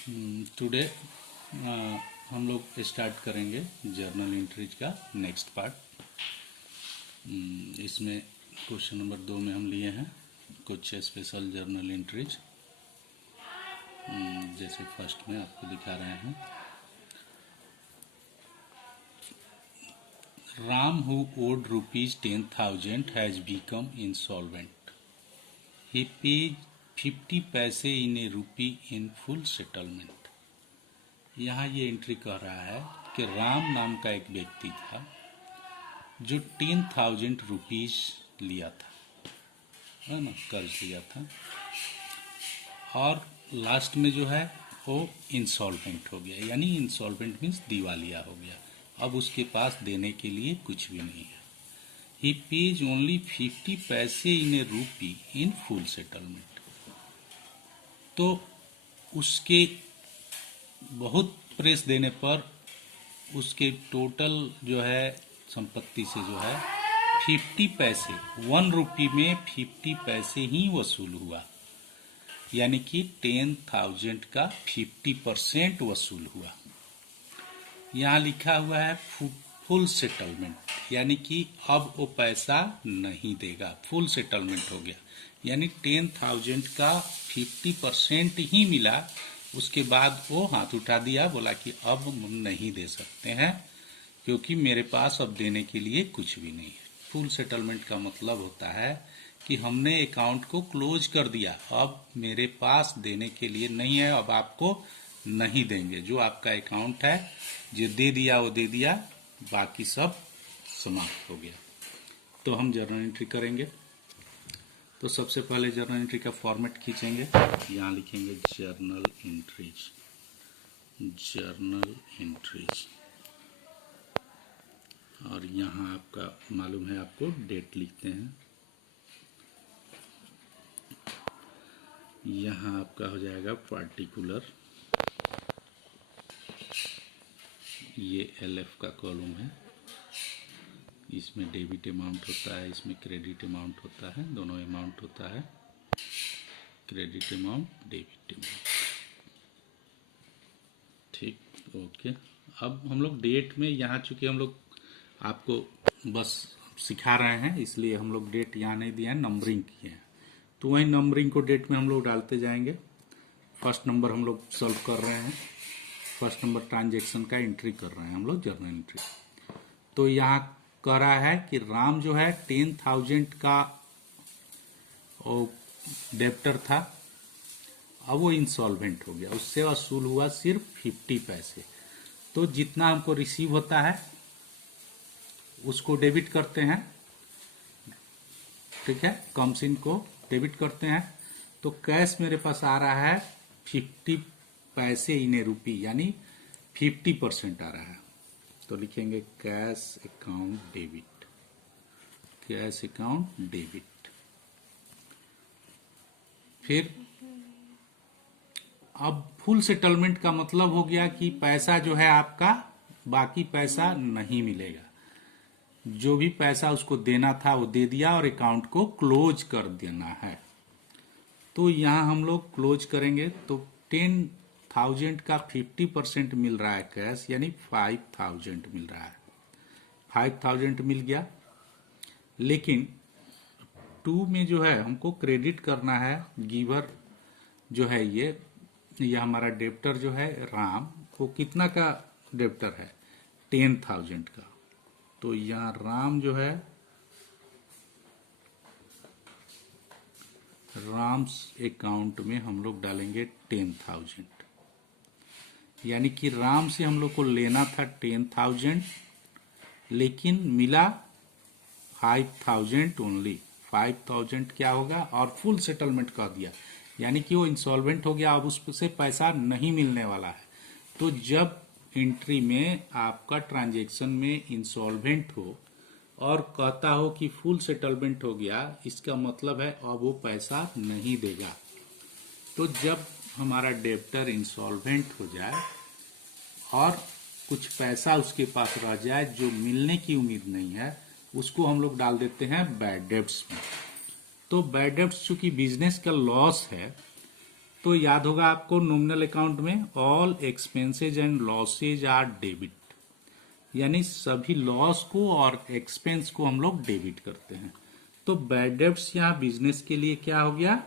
Today हम लोग start करेंगे जर्नल एंट्रीज का नेक्स्ट पार्ट। इसमें क्वेश्चन नंबर 2 में हम लिए हैं कुछ स्पेशल जर्नल एंट्रीज। जैसे फर्स्ट में आपको दिखा रहे हैं, Ram who owed ₹10,000 has become insolvent, he pays 50 paise इन ए रूपी इन फुल सेटलमेंट। यहाँ ये एंट्री कह रहा है कि राम नाम का एक व्यक्ति था जो 10,000 रुपीज लिया था, है ना, कर्ज लिया था, और लास्ट में जो है वो इंसॉल्वेंट हो गया। यानी इंसॉल्वेंट मीन्स दिवालिया हो गया, अब उसके पास देने के लिए कुछ भी नहीं है। ही पेज ओनली 50 पैसे इन ए रूपी इन फुल सेटलमेंट। तो उसके बहुत प्रेस देने पर उसके टोटल जो है संपत्ति से जो है 50 पैसे, 1 रुपी में 50 पैसे ही वसूल हुआ। यानी कि 10,000 का 50% वसूल हुआ। यहाँ लिखा हुआ है फुल सेटलमेंट, यानी कि अब वो पैसा नहीं देगा, फुल सेटलमेंट हो गया। यानी 10,000 का 50% ही मिला, उसके बाद वो हाथ उठा दिया, बोला कि अब हम नहीं दे सकते हैं क्योंकि मेरे पास अब देने के लिए कुछ भी नहीं है। फुल सेटलमेंट का मतलब होता है कि हमने अकाउंट को क्लोज कर दिया, अब मेरे पास देने के लिए नहीं है, अब आपको नहीं देंगे। जो आपका अकाउंट है जो दे दिया वो दे दिया, बाकी सब समाप्त हो गया। तो हम जर्नल एंट्री करेंगे। तो सबसे पहले जर्नल एंट्री का फॉर्मेट खींचेंगे, यहाँ लिखेंगे जर्नल एंट्रीज, जर्नल एंट्रीज, और यहाँ आपका मालूम है आपको डेट लिखते हैं। यहाँ आपका हो जाएगा पार्टिकुलर, ये LF का कॉलम है, इसमें डेबिट अमाउंट होता है, इसमें क्रेडिट अमाउंट होता है, दोनों अमाउंट होता है, क्रेडिट अमाउंट, डेबिट अमाउंट। ठीक, ओके। अब हम लोग डेट में, यहाँ चूंकि हम लोग आपको बस सिखा रहे हैं इसलिए हम लोग डेट यहाँ नहीं दिया है, नंबरिंग किए हैं। तो वही नंबरिंग को डेट में हम लोग डालते जाएंगे। फर्स्ट नंबर हम लोग सॉल्व कर रहे हैं, फर्स्ट नंबर ट्रांजेक्शन का एंट्री कर रहे हैं हम लोग जर्नल एंट्री। तो यहाँ कह रहा है कि राम जो है 10,000 का डेप्टर था, अब वो इंसॉल्वेंट हो गया, उससे वसूल हुआ सिर्फ 50 पैसे। तो जितना हमको रिसीव होता है उसको डेबिट करते हैं, ठीक है, कमसिन को डेबिट करते हैं। तो कैश मेरे पास आ रहा है 50 पैसे इन ए रूपी, यानी 50% आ रहा है। तो लिखेंगे cash account debit, cash account debit. फिर अब फुल सेटलमेंट का मतलब हो गया कि पैसा जो है आपका, बाकी पैसा नहीं मिलेगा। जो भी पैसा उसको देना था वो दे दिया और अकाउंट को क्लोज कर देना है। तो यहां हम लोग क्लोज करेंगे तो 10,000 का 50% मिल रहा है कैश, यानी 5,000 मिल रहा है, 5,000 मिल गया। लेकिन 2 में जो है हमको क्रेडिट करना है, गिवर जो है ये हमारा डेप्टर जो है राम, वो कितना का डेप्टर है, 10,000 का। तो यहाँ राम जो है, राम्स अकाउंट में हम लोग डालेंगे 10,000, यानी कि राम से हम लोग को लेना था 10,000, लेकिन मिला 5,000 ओनली। 5,000 क्या होगा, और फुल सेटलमेंट कर दिया, यानी कि वो इंसॉल्वेंट हो गया, अब उससे पैसा नहीं मिलने वाला है। तो जब एंट्री में आपका ट्रांजैक्शन में इंसॉल्वेंट हो और कहता हो कि फुल सेटलमेंट हो गया, इसका मतलब है अब वो पैसा नहीं देगा। तो जब हमारा डेप्टर इंसॉल्वेंट हो जाए और कुछ पैसा उसके पास रह जाए जो मिलने की उम्मीद नहीं है, उसको हम लोग डाल देते हैं बैड डेब्ट्स में। तो बैड डेब्ट्स चूंकि बिजनेस का लॉस है, तो याद होगा आपको नॉमिनल अकाउंट में all expenses and losses are debit, यानी सभी लॉस को और एक्सपेंस को हम लोग डेबिट करते हैं। तो बैड डेब्ट्स यहाँ बिजनेस के लिए क्या हो गया,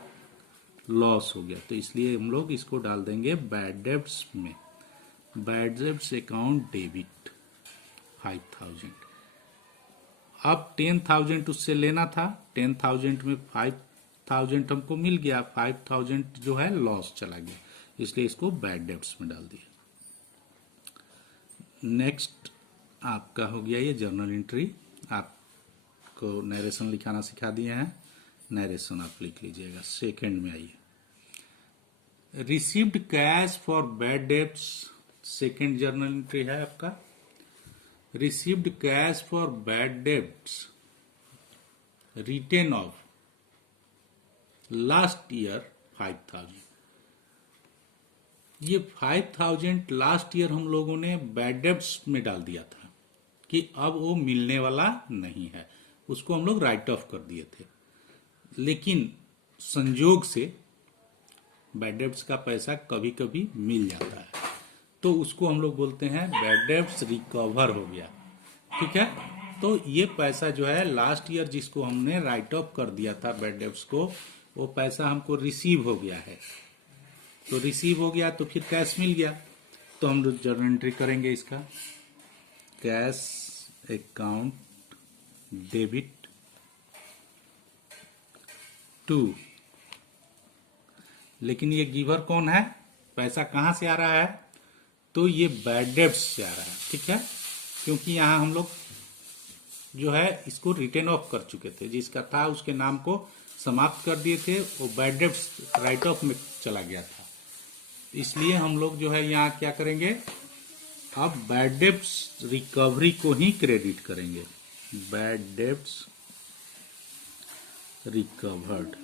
लॉस हो गया, तो इसलिए हम लोग इसको डाल देंगे बैड डेब्ट्स में। Bad debts account debit 5000। अब 10,000 उससे लेना था, 10,000 में 5,000 हमको मिल गया, 5,000 जो है लॉस चला गया, इसलिए इसको बैड डेब्ट्स में डाल दिया। नेक्स्ट आपका हो गया ये जर्नल एंट्री। आपको नरेशन लिखाना सिखा दिए हैं, नरेशन आप लिख लीजिएगा। सेकंड में आइए, received cash for bad debts, second journal entry है आपका। Received cash for bad debts written off last year 5,000। ये 5,000 लास्ट ईयर हम लोगों ने बैड डेब्ट्स में डाल दिया था कि अब वो मिलने वाला नहीं है, उसको हम लोग राइट ऑफ कर दिए थे। लेकिन संजोग से बैड डेब्ट्स का पैसा कभी कभी मिल जाता है, तो उसको हम लोग बोलते हैं बैड डेब्ट्स रिकवर हो गया। ठीक है, तो ये पैसा जो है लास्ट ईयर जिसको हमने राइट ऑफ कर दिया था बैड डेब्ट्स को, वो पैसा हमको रिसीव हो गया है। तो रिसीव हो गया तो फिर कैश मिल गया, तो हम लोग जर्नल एंट्री करेंगे इसका, कैश अकाउंट डेबिट टू। लेकिन ये गिवर कौन है, पैसा कहां से आ रहा है, तो ये बैड डेब्ट्स से आ रहा है। ठीक है, क्योंकि यहां हम लोग जो है इसको रिटर्न ऑफ कर चुके थे, जिसका था उसके नाम को समाप्त कर दिए थे, वो बैड डेब्ट्स राइट ऑफ में चला गया था। इसलिए हम लोग जो है यहाँ क्या करेंगे, अब बैड डेब्ट्स रिकवरी को ही क्रेडिट करेंगे। Bad debts recovered,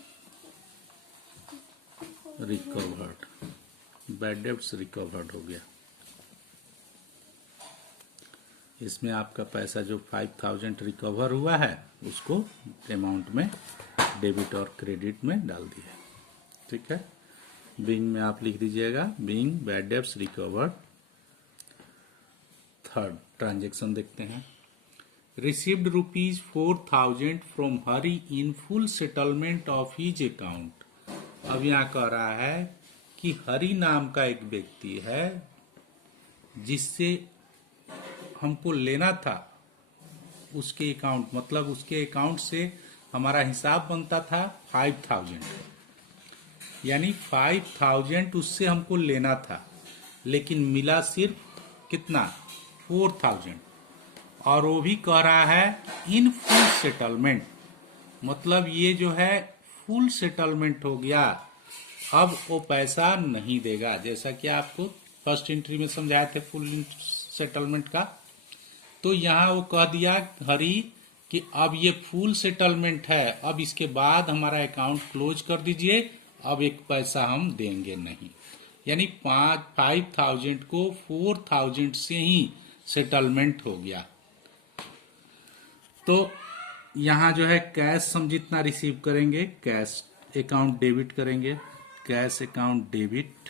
bad debts recovered हो गया। इसमें आपका पैसा जो 5,000 रिकवर हुआ है उसको अमाउंट में डेबिट और क्रेडिट में डाल दिया। ठीक है, बीइंग में आप लिख दीजिएगा being bad debts recovered. Third transaction देखते हैं, received ₹4,000 from Hari in full settlement of his account. अब यहाँ कह रहा है कि हरी नाम का एक व्यक्ति है जिससे हमको लेना था उसके अकाउंट, मतलब उसके अकाउंट से हमारा हिसाब बनता था 5,000, यानी 5,000 उससे हमको लेना था, लेकिन मिला सिर्फ कितना, 4,000। और वो भी कह रहा है इन फुल सेटलमेंट, मतलब ये जो है फुल सेटलमेंट हो गया, अब वो पैसा नहीं देगा। जैसा कि आपको फर्स्ट एंट्री में समझाए थे फुल सेटलमेंट का, तो यहां वो कह दिया हरी कि अब ये फुल सेटलमेंट है, अब इसके बाद हमारा अकाउंट क्लोज कर दीजिए, अब एक पैसा हम देंगे नहीं। यानी 5,000 को 4,000 से ही सेटलमेंट हो गया। तो यहां जो है कैश हम जितना रिसीव करेंगे, कैश अकाउंट डेबिट करेंगे, कैश अकाउंट डेबिट,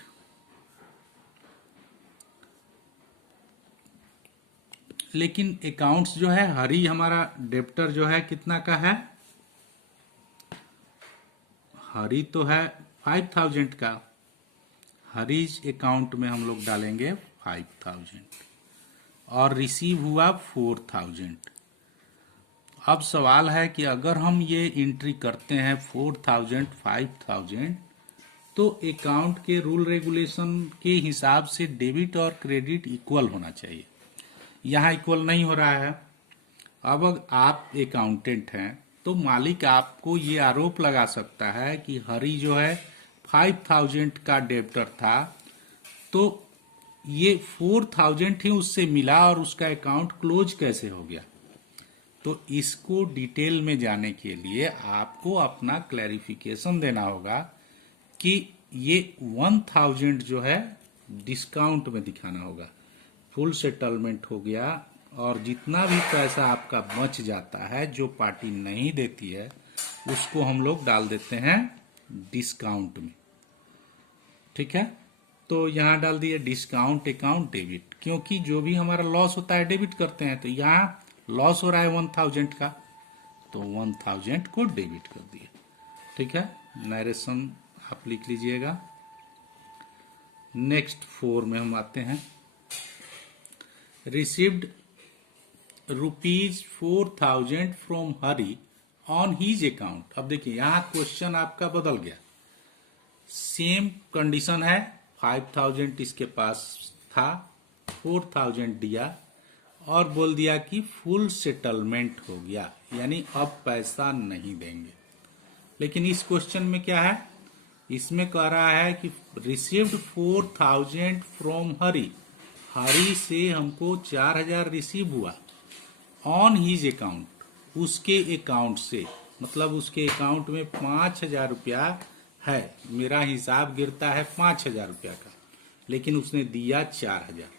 लेकिन अकाउंट्स जो है हरी हमारा डेब्टर जो है कितना का है, हरी तो है 5,000 का, हरीज अकाउंट में हम लोग डालेंगे 5,000 और रिसीव हुआ 4,000। अब सवाल है कि अगर हम ये एंट्री करते हैं 4,000 5,000, तो अकाउंट के रूल रेगुलेशन के हिसाब से डेबिट और क्रेडिट इक्वल होना चाहिए। यहाँ इक्वल नहीं हो रहा है। अब आप अकाउंटेंट हैं तो मालिक आपको ये आरोप लगा सकता है कि हरी जो है 5,000 का डेब्टर था, तो ये 4,000 ही उससे मिला और उसका अकाउंट क्लोज कैसे हो गया। तो इसको डिटेल में जाने के लिए आपको अपना क्लैरिफिकेशन देना होगा कि ये 1,000 जो है डिस्काउंट में दिखाना होगा। फुल सेटलमेंट हो गया और जितना भी पैसा आपका बच जाता है जो पार्टी नहीं देती है उसको हम लोग डाल देते हैं डिस्काउंट में। ठीक है। तो यहाँ डाल दिए डिस्काउंट अकाउंट डेबिट, क्योंकि जो भी हमारा लॉस होता है डेबिट करते हैं, तो यहाँ लॉस हो रहा है 1000 का, तो 1000 को डेबिट कर दिए। ठीक है, नरेशन आप लिख लीजिएगा। नेक्स्ट 4 में हम आते हैं। Received ₹4000 from Hari on his account. अब देखिए यहाँ क्वेश्चन आपका बदल गया, सेम कंडीशन है, 5000 इसके पास था, 4000 दिया और बोल दिया कि फुल सेटलमेंट हो गया, यानी अब पैसा नहीं देंगे। लेकिन इस क्वेश्चन में क्या है, इसमें कह रहा है कि रिसीव्ड 4000 फ्रॉम हरी, हरी से हमको 4000 रिसीव हुआ, ऑन हीज अकाउंट, उसके अकाउंट से, मतलब उसके अकाउंट में 5000 रुपया है, मेरा हिसाब गिरता है 5000 रुपया का, लेकिन उसने दिया 4000,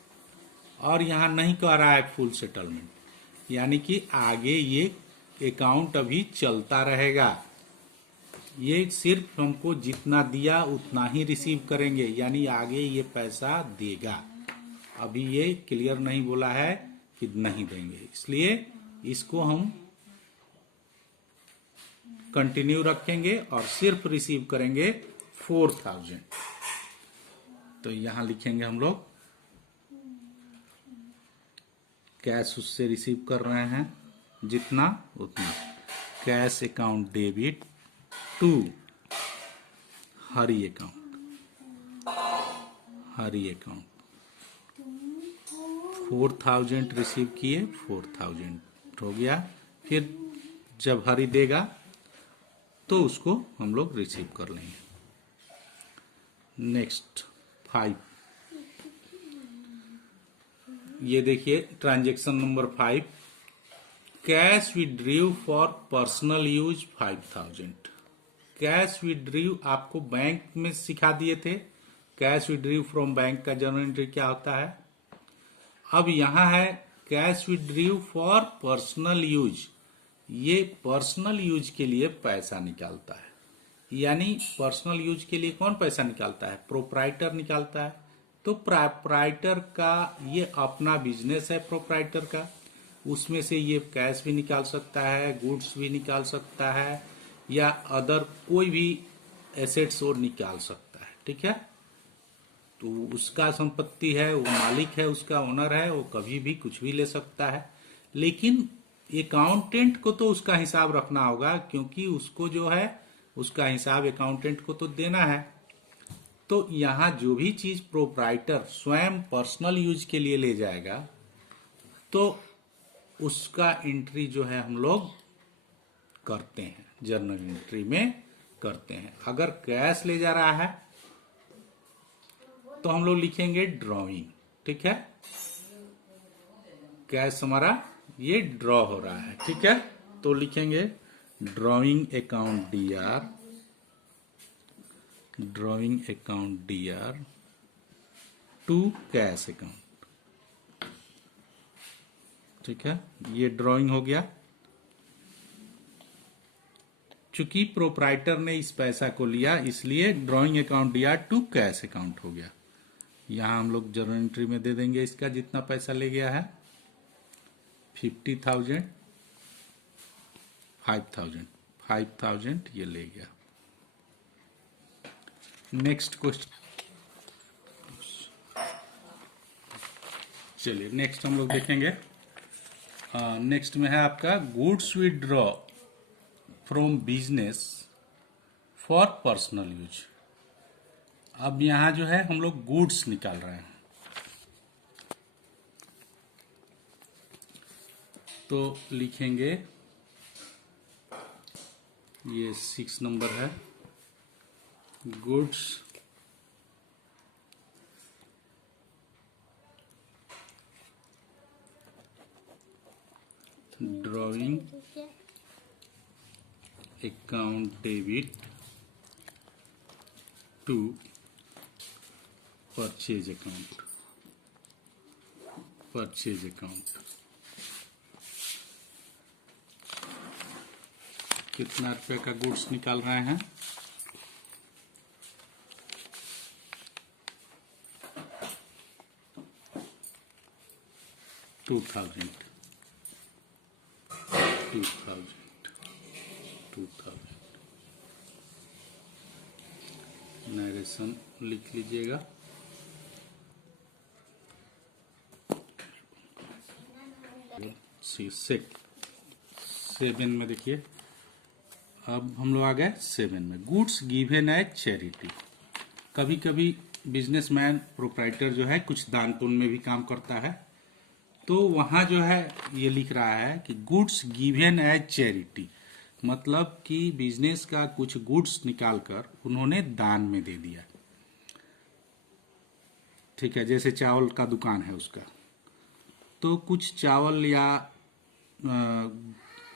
और यहाँ नहीं कह रहा है फुल सेटलमेंट, यानी कि आगे ये अकाउंट अभी चलता रहेगा, ये सिर्फ हमको जितना दिया उतना ही रिसीव करेंगे, यानी आगे ये पैसा देगा। अभी ये क्लियर नहीं बोला है कि नहीं देंगे, इसलिए इसको हम कंटिन्यू रखेंगे और सिर्फ रिसीव करेंगे 4000। तो यहां लिखेंगे हम लोग कैश उससे रिसीव कर रहे हैं जितना उतना, cash account debit to Hari account, Hari account 4000 receive किए, 4000 हो गया, फिर जब हरी देगा तो उसको हम लोग रिसीव कर लेंगे। नेक्स्ट 5, ये देखिए transaction number 5, cash विड्रीव for personal use 5000। Cash विड्रीव आपको बैंक में सिखा दिए थे, कैश विड्रीव फ्रॉम बैंक का जर्नल एंट्री क्या होता है। अब यहां है कैश विड्रीव फॉर पर्सनल यूज, ये पर्सनल यूज के लिए पैसा निकालता है, यानी पर्सनल यूज के लिए कौन पैसा निकालता है, प्रोप्राइटर निकालता है। तो प्रोप्राइटर का ये अपना बिजनेस है, प्रोप्राइटर का, उसमें से ये कैश भी निकाल सकता है, गुड्स भी निकाल सकता है, या अदर कोई भी एसेट्स और निकाल सकता है। ठीक है, तो उसका संपत्ति है, वो मालिक है, उसका ओनर है, वो कभी भी कुछ भी ले सकता है। लेकिन अकाउंटेंट को तो उसका हिसाब रखना होगा, क्योंकि उसको जो है उसका हिसाब अकाउंटेंट को तो देना है। तो यहां जो भी चीज प्रोप्राइटर स्वयं पर्सनल यूज के लिए ले जाएगा, तो उसका एंट्री जो है हम लोग करते हैं, जर्नल एंट्री में करते हैं। अगर कैश ले जा रहा है तो हम लोग लिखेंगे ड्रॉइंग। ठीक है, कैश हमारा ये ड्रॉ हो रहा है। ठीक है, तो लिखेंगे drawing account DR, drawing account DR to cash account. ठीक है, ये ड्रॉइंग हो गया। चूंकि प्रोप्राइटर ने इस पैसा को लिया, इसलिए drawing account DR to cash account हो गया। यहां हम लोग जर्नल एंट्री में दे देंगे इसका जितना पैसा ले गया है, 50,000, 5,000 ये ले गया। नेक्स्ट क्वेश्चन, चलिए नेक्स्ट हम लोग देखेंगे। नेक्स्ट में है आपका goods withdraw from business for personal use. अब यहां जो है हम लोग गुड्स निकाल रहे हैं, तो लिखेंगे, ये 6 नंबर है, goods drawing account debit to purchase account, purchase account. कितना रुपए का गुड्स निकाल रहे हैं, 2000 नरेशन लिख लीजिएगा। सेट 7 में देखिए, अब हम लोग आ गए 7 में। Goods given as charity. कभी कभी बिजनेसमैन प्रोप्राइटर जो है कुछ दान पुण्य में भी काम करता है, तो वहां जो है ये लिख रहा है कि गुड्स गिवन एज चैरिटी, मतलब कि बिजनेस का कुछ गुड्स निकालकर उन्होंने दान में दे दिया। ठीक है, जैसे चावल का दुकान है उसका, तो कुछ चावल या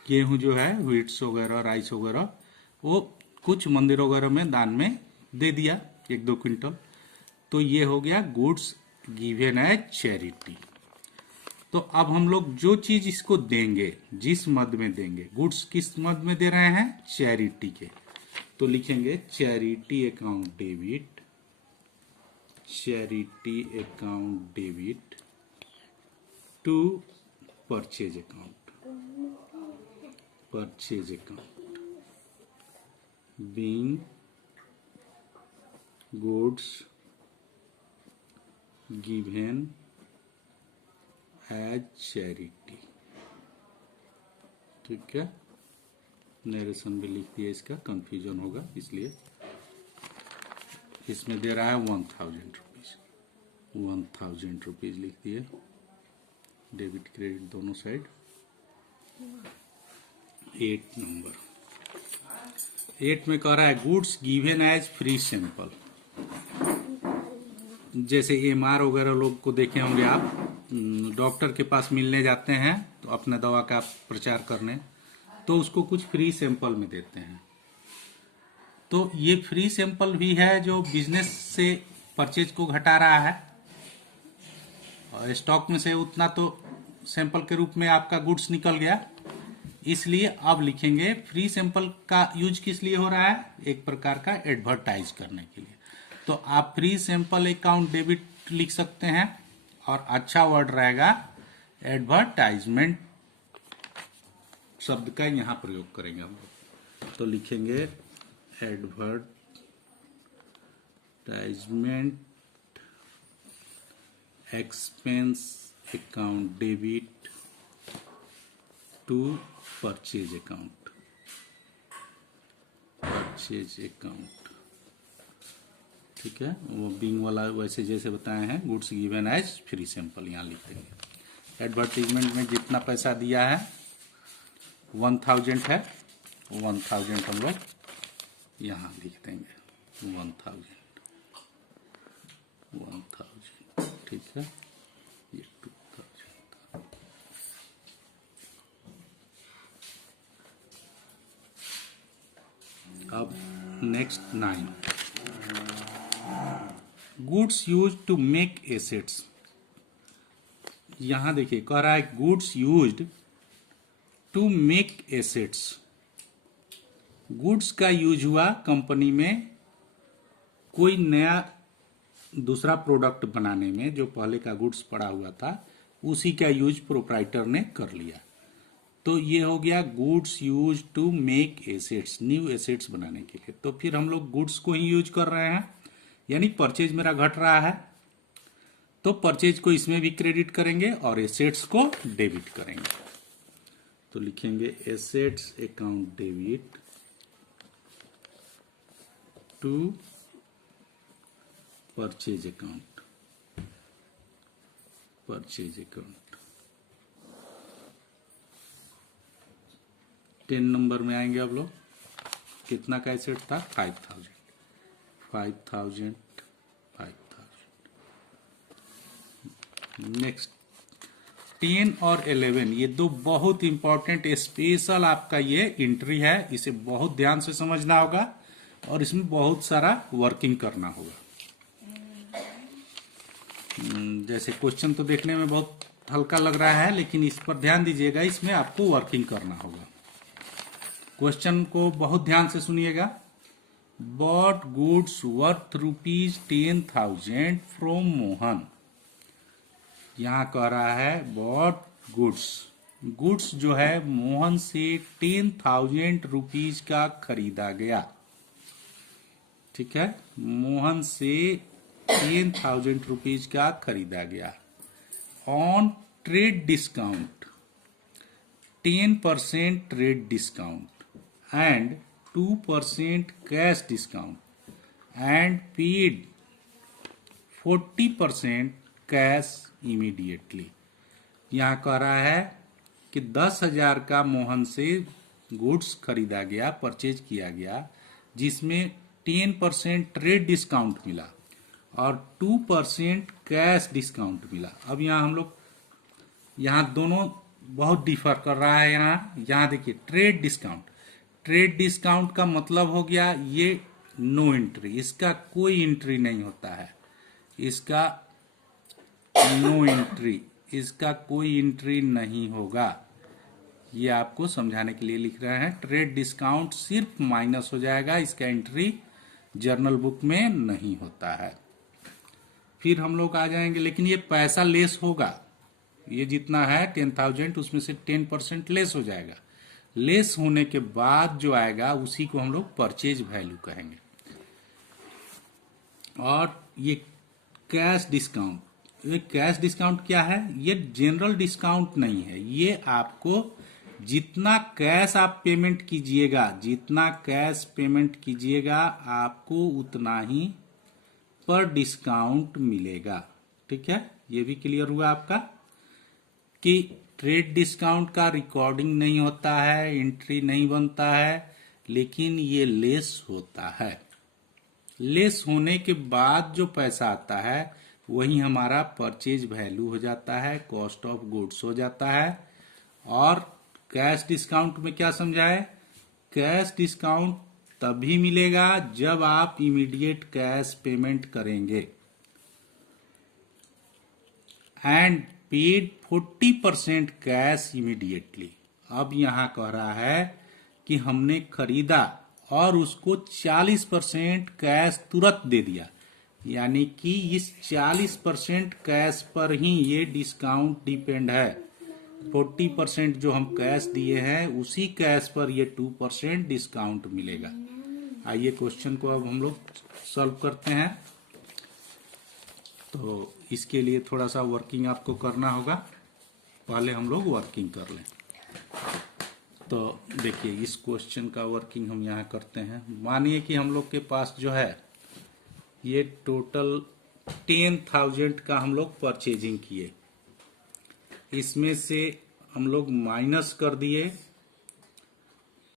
गेहूं जो है, व्हीट्स वगैरह, राइस वगैरह, वो कुछ मंदिर वगैरह में दान में दे दिया 1-2 क्विंटल, तो ये हो गया गुड्स गिवन एज चैरिटी। तो अब हम लोग जो चीज इसको देंगे, जिस मद में देंगे, गुड्स किस मद में दे रहे हैं, चैरिटी के, तो लिखेंगे charity account debit, charity account debit to purchase account, purchase account being goods given as charity. ठीक है, नरेशन भी लिख दिया, इसका कंफ्यूजन होगा इसलिए। इसमें दे रहा है 1000 रुपीज, 1000 रुपीज लिख दिए, डेबिट क्रेडिट दोनों साइड। 8 नंबर, 8 में कह रहा है goods given as free sample. जैसे एमआर वगैरह लोग को देखे होंगे आप, डॉक्टर के पास मिलने जाते हैं तो अपने दवा का प्रचार करने, तो उसको कुछ फ्री सैंपल में देते हैं। तो ये फ्री सैंपल भी है जो बिजनेस से परचेज को घटा रहा है, और स्टॉक में से उतना तो सैंपल के रूप में आपका गुड्स निकल गया, इसलिए अब लिखेंगे फ्री सैंपल का यूज किस लिए हो रहा है, एक प्रकार का एडवर्टाइज करने के लिए। तो आप फ्री सैंपल अकाउंट डेबिट लिख सकते हैं, और अच्छा वर्ड रहेगा एडवर्टाइजमेंट शब्द का यहां प्रयोग करेंगे हम लोग। तो लिखेंगे advertisement expense account debit to purchase account, purchase account. ठीक है, वो बिंग वाला वैसे जैसे बताए हैं, goods given as free sample यहाँ लिख देंगे। एडवर्टीजमेंट में जितना पैसा दिया है 1000 है, 1000 हम लोग यहाँ लिख देंगे, 1000। ठीक है, ये 2000 था। अब next 9, goods use to make assets. यहां देखिए कह रहा है goods used to make assets. Goods का यूज हुआ कंपनी में कोई नया दूसरा प्रोडक्ट बनाने में, जो पहले का गुड्स पड़ा हुआ था उसी का यूज प्रोप्राइटर ने कर लिया, तो ये हो गया goods use to make assets, new assets बनाने के लिए। तो फिर हम लोग गुड्स को ही यूज कर रहे हैं, यानी परचेज मेरा घट रहा है, तो परचेज को इसमें भी क्रेडिट करेंगे और एसेट्स को डेबिट करेंगे। तो लिखेंगे assets account debit to purchase account, purchase account. 10 number में आएंगे अब लोग, कितना का एसेट था, 5000, 5000। नेक्स्ट 10 और 11, ये दो बहुत इंपॉर्टेंट स्पेशल आपका ये एंट्री है, इसे बहुत ध्यान से समझना होगा और इसमें बहुत सारा वर्किंग करना होगा। जैसे क्वेश्चन तो देखने में बहुत हल्का लग रहा है, लेकिन इस पर ध्यान दीजिएगा, इसमें आपको वर्किंग करना होगा। क्वेश्चन को बहुत ध्यान से सुनिएगा। Bought goods worth ₹10,000 from Mohan. यहाँ कह रहा है बॉट गुड्स। गुड्स जो है मोहन से 10,000 रुपीज का खरीदा गया। ठीक है, मोहन से 10,000 रुपीज का खरीदा गया। On trade discount 10% trade discount and 2% cash discount and paid 40% cash immediately. यहाँ कह रहा है कि 10,000 का मोहन से गुड्स खरीदा गया, परचेज किया गया, जिसमें 10% ट्रेड डिस्काउंट मिला और 2% कैश डिस्काउंट मिला। अब यहाँ हम लोग यहाँ दोनों बहुत डिफर कर रहा है। यहाँ देखिए ट्रेड डिस्काउंट का मतलब हो गया ये नो एंट्री, इसका कोई एंट्री नहीं होता है, इसका नो एंट्री, इसका कोई एंट्री नहीं होगा। ये आपको समझाने के लिए लिख रहे हैं। ट्रेड डिस्काउंट सिर्फ माइनस हो जाएगा, इसका एंट्री जर्नल बुक में नहीं होता है। फिर हम लोग आ जाएंगे, लेकिन ये पैसा लेस होगा, ये जितना है 10,000 उसमें से 10% लेस हो जाएगा। लेस होने के बाद जो आएगा उसी को हम लोग परचेज वैल्यू कहेंगे। और ये कैश डिस्काउंट, ये कैश डिस्काउंट क्या है? ये जनरल डिस्काउंट नहीं है, ये आपको जितना कैश आप पेमेंट कीजिएगा, जितना कैश पेमेंट कीजिएगा आपको उतना ही पर डिस्काउंट मिलेगा। ठीक है, ये भी क्लियर हुआ आपका कि ट्रेड डिस्काउंट का रिकॉर्डिंग नहीं होता है, एंट्री नहीं बनता है, लेकिन ये लेस होता है। लेस होने के बाद जो पैसा आता है वही हमारा परचेज वैल्यू हो जाता है, कॉस्ट ऑफ गुड्स हो जाता है। और कैश डिस्काउंट में क्या समझा है? कैश डिस्काउंट तभी मिलेगा जब आप इमीडिएट कैश पेमेंट करेंगे एंड पेड 40% कैश इमीडिएटली। अब यहां कह रहा है कि हमने खरीदा और उसको 40% कैश तुरंत दे दिया, यानी कि इस 40% कैश पर ही ये डिस्काउंट डिपेंड है। 40% जो हम कैश दिए हैं उसी कैश पर ये 2% डिस्काउंट मिलेगा। आइए क्वेश्चन को अब हम लोग सॉल्व करते हैं। तो इसके लिए थोड़ा सा वर्किंग आपको करना होगा, पहले हम लोग वर्किंग कर लें। तो देखिए इस क्वेश्चन का वर्किंग हम यहाँ करते हैं। मानिए कि हम लोग के पास जो है ये टोटल 10,000 का हम लोग परचेजिंग किए, इसमें से हम लोग माइनस कर दिए